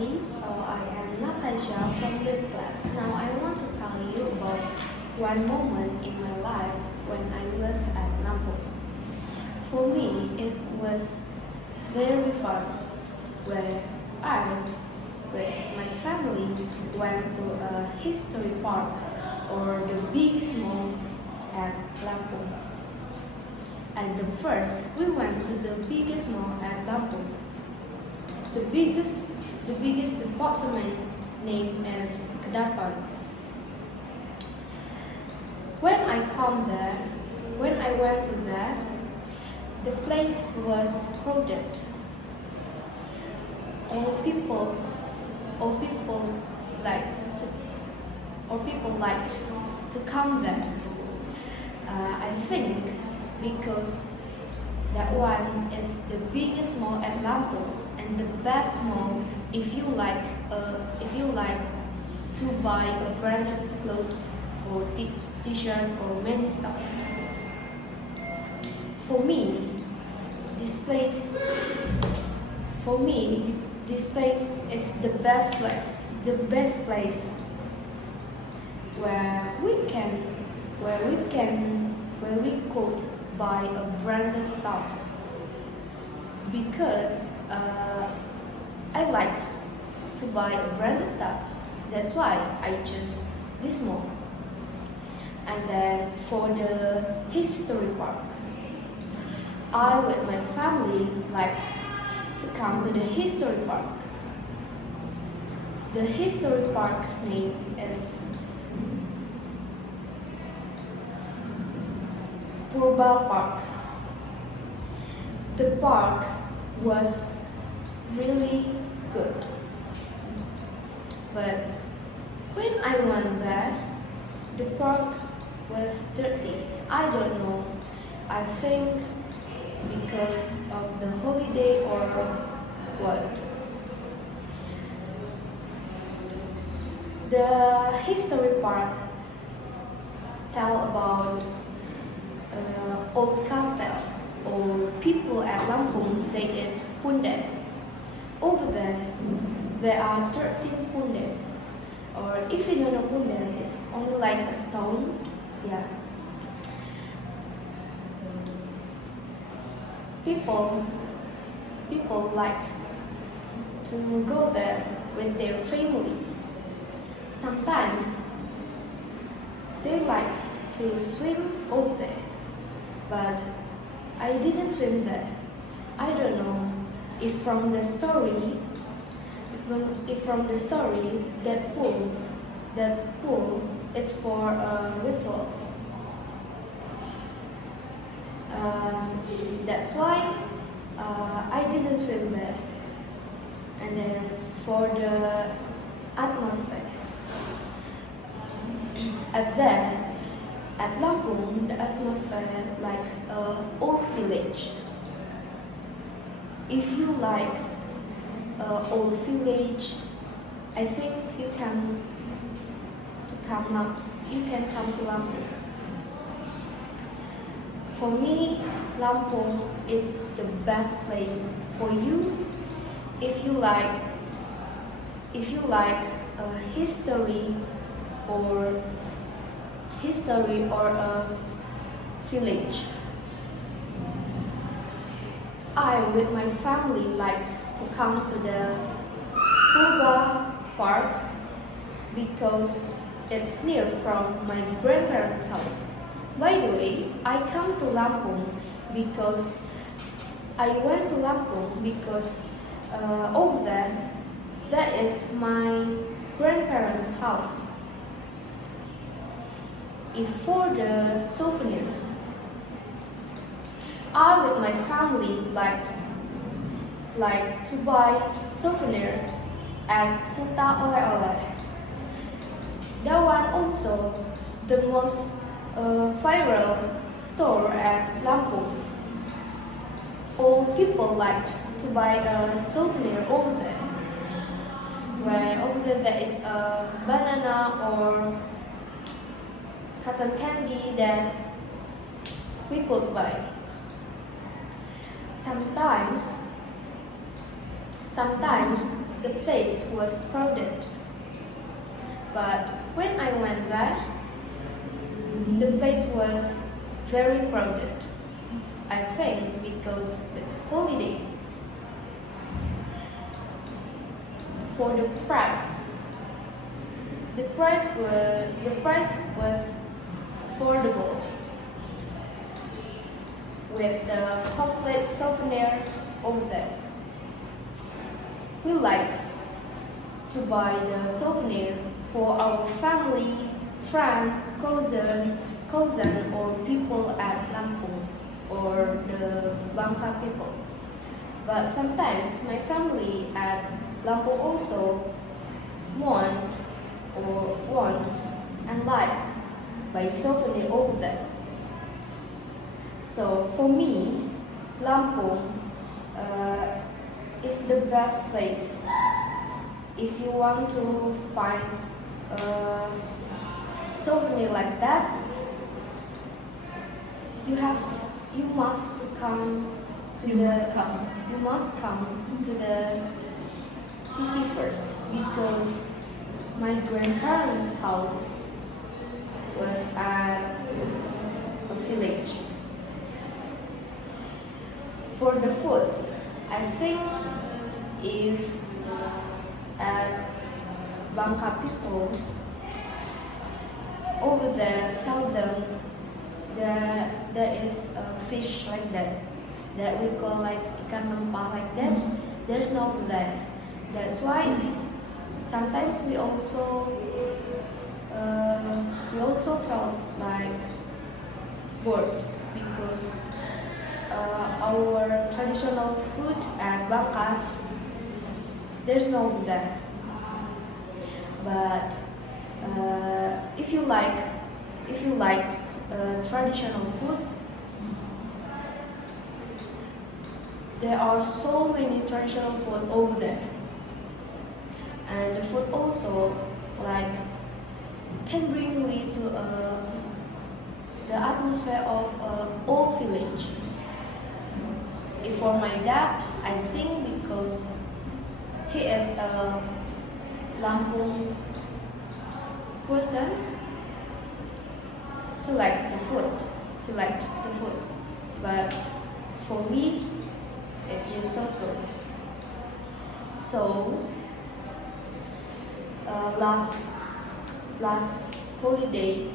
everybody, so I am Natasha from the class. Now I want to tell you about one moment in my life when I was at Lampung. For me, it was very fun where I, with my family, went to a history park or the biggest mall at Lampung. At the first, we went to the biggest mall at Lampung. The biggest department name is Kedaton. When I went to there, the place was crowded. All people liked to come there. I think because that one is the biggest mall at Lampung and the best mall if you like to buy a branded clothes or t-shirt or many stuffs. For me, this place is the best place where we could buy a branded stuffs because I liked to buy a branded stuff. That's why I chose this mall. And then for the history park, I with my family liked to come to the history park. The history park name is Purba Park. The park was really good. But when I went there, the park was dirty. I don't know. I think because of the holiday or what. The history park tell about old castle, or people at Lampung say it Pundet. Over there are 13 Pundet, or if you don't know Pundet, it's only like a stone. Yeah. People liked to go there with their family. Sometimes they liked to swim over there, but I didn't swim there. I don't know if from the story that pool is for a ritual. That's why I didn't swim there. And then for the atmosphere, at Lampung, the atmosphere like an old village. If you like old village, I think you can come to Lampung. For me, Lampung is the best place for you if you like history or a village. I with my family liked to come to the Purba Park because it's near from my grandparents' house. By the way, I come to Lampung because I went to Lampung because over there, that is my grandparents' house. If for the souvenirs, I with my family liked to buy souvenirs at Sinta Oleh Oleh. That one also the most viral store at Lampung. All people liked to buy a souvenir over there. Where over there is a banana or cotton candy that we could buy. Sometimes Sometimes the place was crowded, but when I went there, the place was very crowded. I think because it's holiday. For the price, the price was affordable with the complete souvenir over there. We liked to buy the souvenir for our family, friends, cousin or people at Lampung or the Bangka people. But sometimes my family at Lampung also want and like buy souvenir over there. So for me, Lampung is the best place if you want to find a souvenir like that. You must come to You must come. you must come to the city first because my grandparents' house was at a village. For the food, I think if at Bangka people over there seldom there is a fish like that we call like ikan mempah like that. There's no over there. That's why sometimes we also felt like bored because our traditional food at Bangka there's no over there. But if you liked traditional food, there are so many traditional food over there, and the food also like can bring me to the atmosphere of old village. If for my dad, I think because he is a Lampung person, he liked the food. But for me, it's just so. So last holiday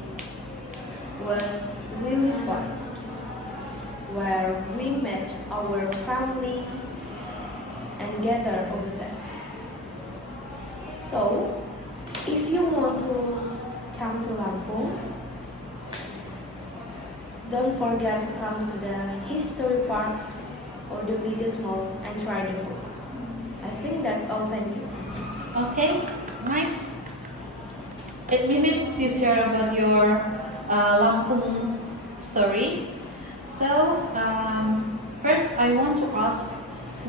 was really fun, where we met our family and gather over there. So, if you want to come to Lampung, don't forget to come to the history park or the biggest mall and try the food. I think that's all. Thank you. Okay, nice. 8 minutes you share about your Lampung story. So first I want to ask,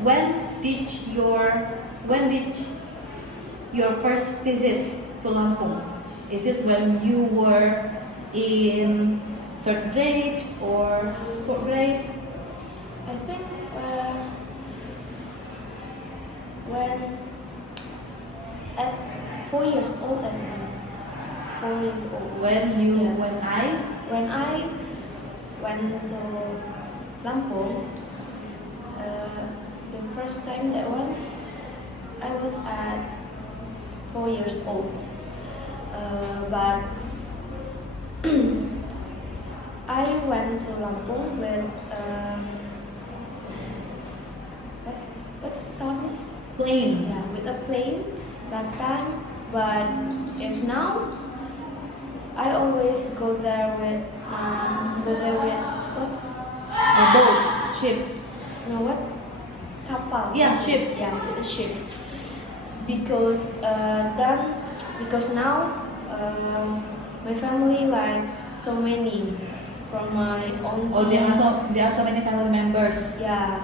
when did your first visit to Lampung? Is it when you were in third grade or fourth grade? I think when at 4 years old, I think it's 4 years old. When I went to Lampung, the first time that one, I was at 4 years old. But I went to Lampung with what's pesawat, Miss? plane. Yeah, with a plane last time. But if now, I always go there with what? A boat, ship. No, what? Kapal. Yeah, ship. Yeah, with a ship. Because now my family like so many from my own. Oh, there are so many family members. Yeah,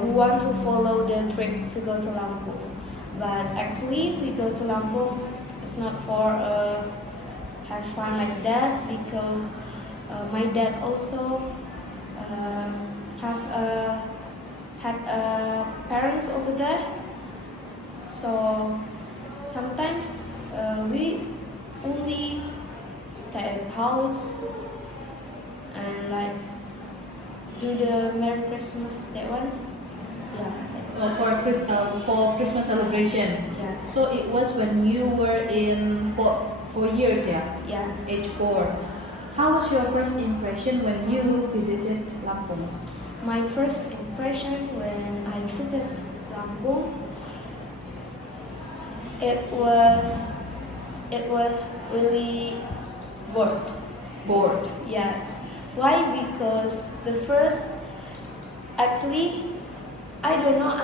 who want to follow the trip to go to Lampung. But actually, we go to Lampung. It's not for have fun like that because my dad also had parents over there, So sometimes we only stay at house and like do the Merry Christmas that one. Yeah. For Christmas celebration. Yeah. So it was when you were in 4 years, yeah, Yeah. age 4. How was your first impression when you visited Lampung? My first impression when I visited Lampung, it was really bored. Bored. Yes. Why? Because the first, actually, I don't know.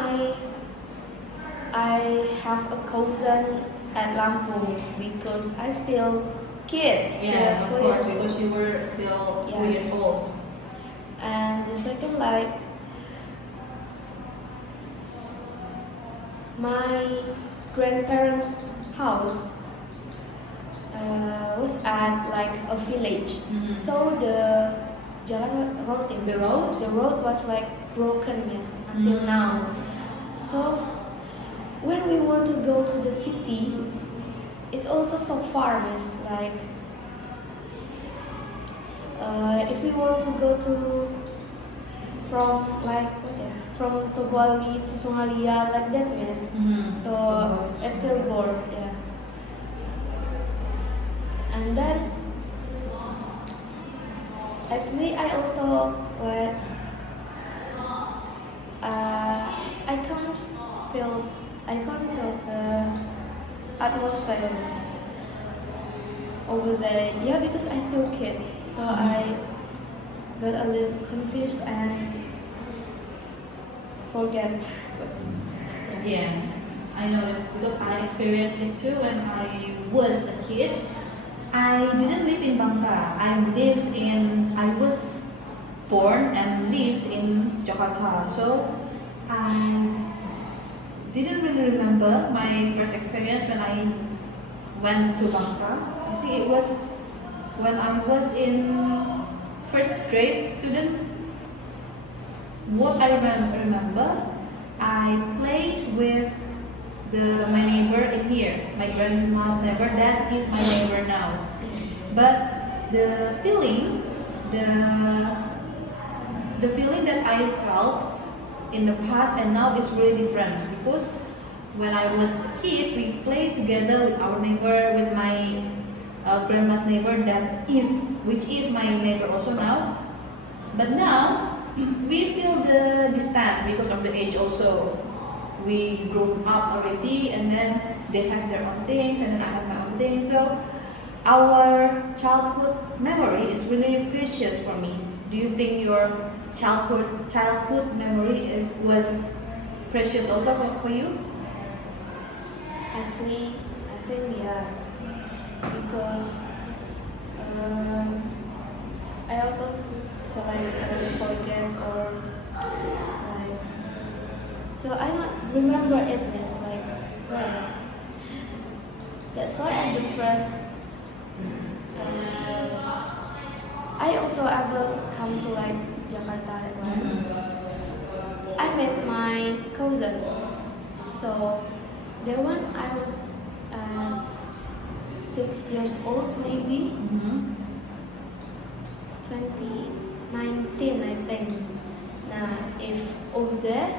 I have a cousin at Lampung because I still kids. Yes, still of 4 course, years old. because you were still Yeah. 4 years old. And the second, like, my grandparents' house was at like a village. Mhm. So the road things, The road? the road was like broken, yes, until Mhm. now. So when we want to go to the city, it's also so far, miss. Like if we want to go to from like from Tobali to Somalia, like that, miss. Mhm. So it's still bored, yeah. And then actually I also like I can't feel the atmosphere over there. Yeah, because I still kid, so I got a little confused and forget. Yes, I know that because I experienced it too when I was a kid. I didn't live in Bangka. I was born and lived in Jakarta. So I didn't really remember my first experience when I went to Bangka. I think it was when I was in first grade student. What I remember, I played with my neighbor in here, my grandma's neighbor. That is my neighbor now. But the feeling that I felt in the past and now is really different, because when I was a kid, we played together with our neighbor, with my grandma's neighbor, which is my neighbor also now. But now we feel the distance because of the age also. We grew up already, and then they have their own things, and then I have my own things. So our childhood memory is really precious for me. Do you think your childhood memory was precious also for you? Actually, I think yeah, because I also still like forget or like, so I not remember it, miss, like where. That's why at the first I also ever come to like Jakarta that one. I met my cousin, so that one I was 6 years old, maybe Mm-hmm. 2019, I think. Now, if over there,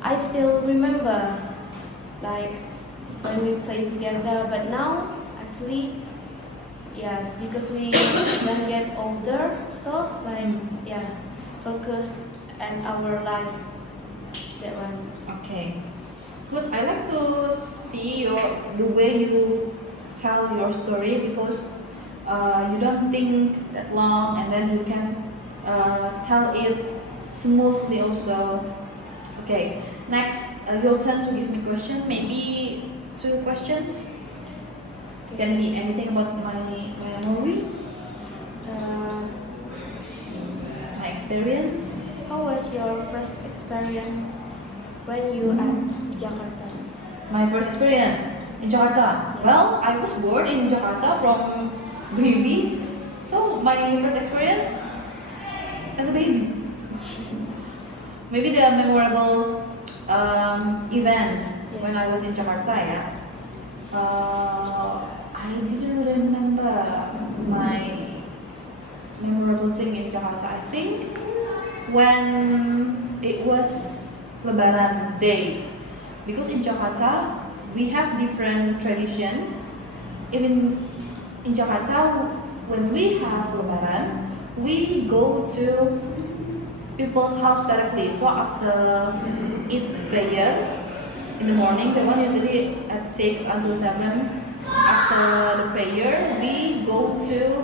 I still remember like when we play together. But now, actually, yes, because we then get older, so like yeah, focus at our life. That one. Okay. Good. I like to see the way you tell your story, because you don't think that long, and then you can tell it smoothly also. Okay. Next, your turn to give me question. Maybe 2 questions. Can be anything about my memory, my experience. How was your first experience when you at Jakarta? My first experience in Jakarta. Well, I was born in Jakarta from baby. So my first experience as a baby. Maybe the memorable event when I was in Jakarta, yeah. I didn't really remember my memorable thing in Jakarta. I think when it was Lebaran Day, because in Jakarta we have different tradition. Even in Jakarta, when we have Lebaran, we go to people's house directly. So after Eid prayer in the morning, the one usually at 6 until 7. After the prayer, we go to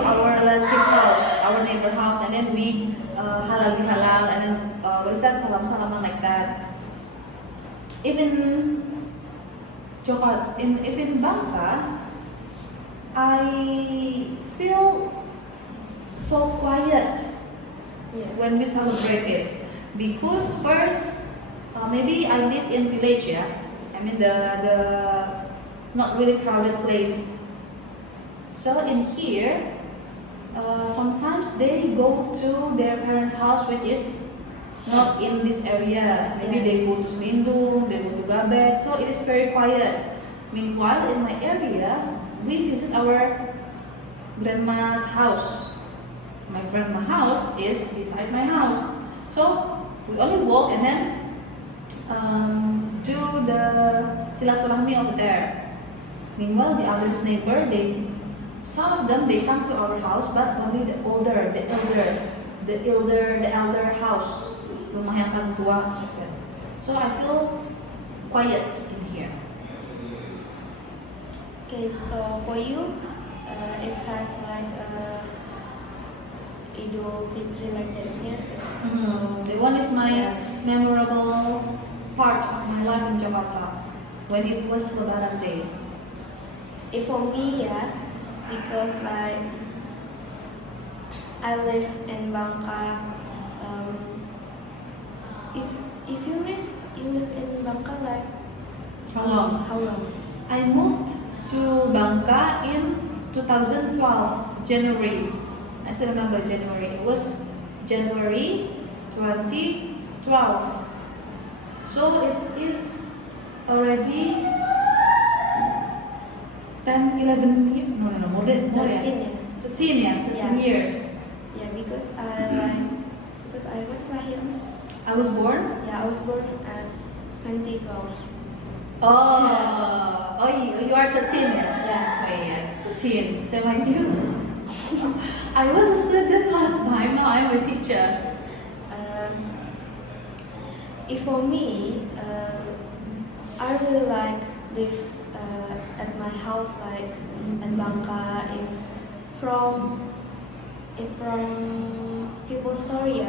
our relative house, our neighbor house, and then we halal bihalal, and then what is that, salam salaman, like that. Even Jakarta, even Bangka, I feel so quiet Yes. when we celebrate it, because first maybe I live in village, yeah. I mean the not really crowded place. So in here, sometimes they go to their parents' house, which is not in this area. Maybe they go to Selindung, they go to Gabek, so it is very quiet. Meanwhile, in my area, we visit our grandma's house. My grandma's house is beside my house, so we only walk and then do the silaturahmi over there. Meanwhile, the others neighbor, some of them they come to our house, but only the elder house, rumah yang paling tua. So I feel quiet in here. Okay, so for you, it has like Idul Fitri like that here. So The one is my memorable part of my life in Jakarta, when it was Lebaran Day. if for me, yeah, because like I live in Bangka. If you live in Bangka like How long? How long? I moved to Bangka in 2012, January. I still remember January. It was January 2012. So it is already 10, 11 years. No, more than 13, 13, yeah, 13 Yeah. years. yeah, because I was lahir, Mas. I was born. Yeah, I was born at 2012. You are 13, yeah? Yeah. Oh, yes, 13. So like you. I was a student last time, now I'm a teacher. If for me, I really like live at my house like at Bangka. From people's story,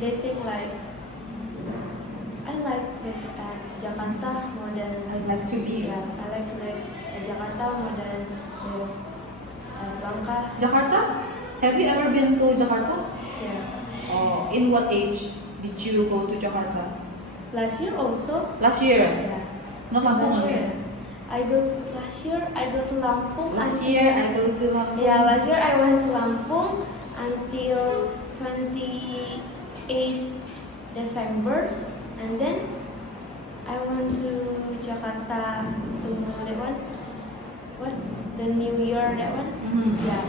they think like I like live at Jakarta more than I like to be. yeah, I like to live at Jakarta more than live at Bangka. Jakarta? Have you ever been to Jakarta? Yes. Oh, in what age did you go to Jakarta? Last year also. Last year? Yeah. Not Lampung Last again. year. Last year I go to Lampung. Last year I go to Lampung. Yeah, last year I went to Lampung until 28 December, and then I went to Jakarta to that one. What? The New Year, that one? Mhm. Yeah.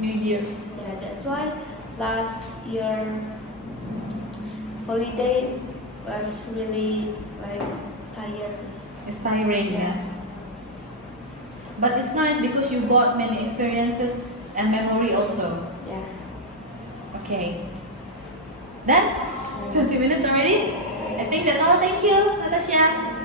New Year. Yeah, that's why last year holiday was really like tired. It's tiring, yeah. But it's nice because you bought many experiences and memory also. Yeah. Okay. Then, 20 minutes already? I think that's all. Thank you, Natasha.